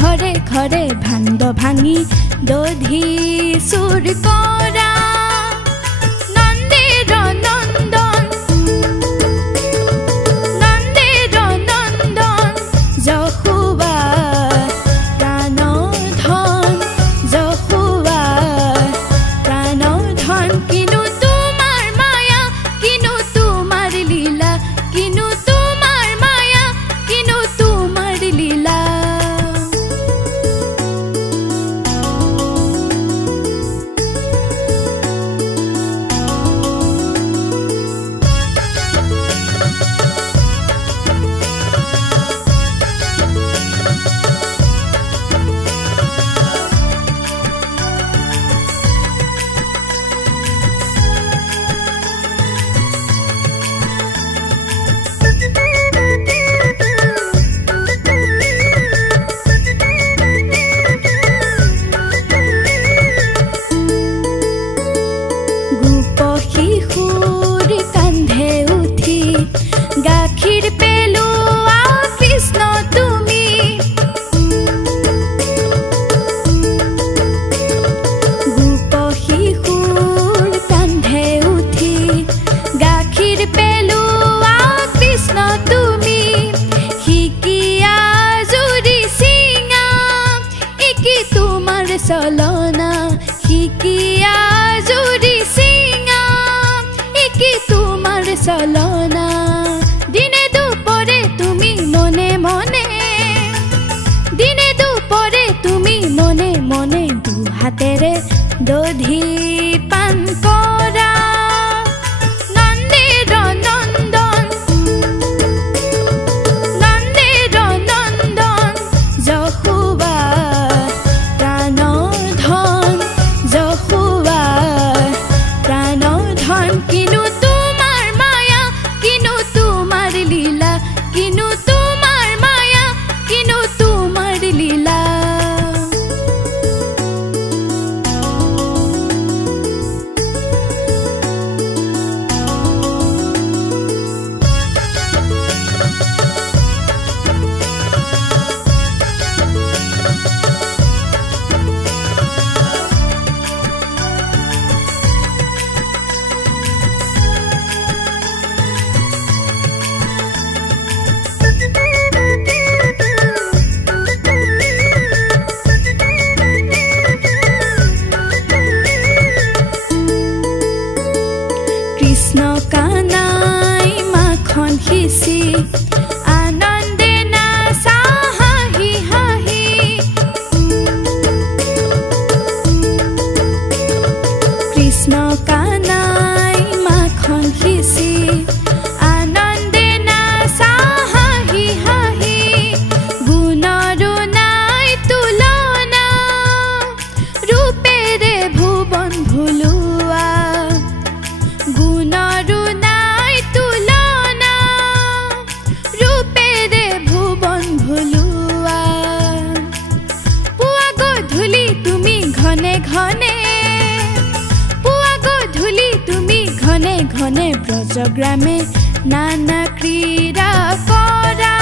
ঘৰে ঘৰে ভাণ্ড ভাঙি দধি চুৰ কৰা নন্দেৰ নন্দন নন্দেৰ নন্দন যশোৱা প্ৰাণ ধন যশোৱা প্ৰাণ ধন কিনো তোমাৰ মায়া কিনো তোমাৰ লীলা কিনো তোমাৰ মায়া কিনো তোমাৰ লীলা শিশুৰ কান্ধে উঠি গাখীৰ পেলোৱা কৃষ্ণ তুমি গোপ শিশুৰ কান্ধে উঠি গাখীৰ পেলোৱা কৃষ্ণ তুমি শিকিয়া জুৰি চিঙা একি তোমাৰ চলনা শিকিয়া জুৰি চলনা দিনে দুপৰে তুমি মনে মনে দিনে দুপৰে তুমি মনে মনে দু হাতেৰে দধি পান কৰা নন্দেৰ নন্দন নন্দেৰ নন্দন যশোৱা প্ৰাণ ধন যশোৱা প্ৰাণ ধন কিনো লীলা কিনো তোমাৰ মায়া কিনো তোমাৰ লীলা কৃষ্ণ কানাই মাখন সিঁচি আনন্দে নাচা হাঁহি হাঁহি কৃষ্ণ কানাই মাখন সিঁচি আনন্দে নাচা হাঁহি হাঁহি গুণৰো নাই তুলনা ৰূপেৰে ভুৱন ভুলোৱা গুণৰো নাই তুলনা ৰূপেৰে ভুৱন ভুলোৱা পুৱা গধূলি তুমি ঘনে ঘনে পুৱা গধূলি তুমি ঘনে ঘনে ব্ৰজগ্ৰামে নানা ক্ৰীড়া কৰা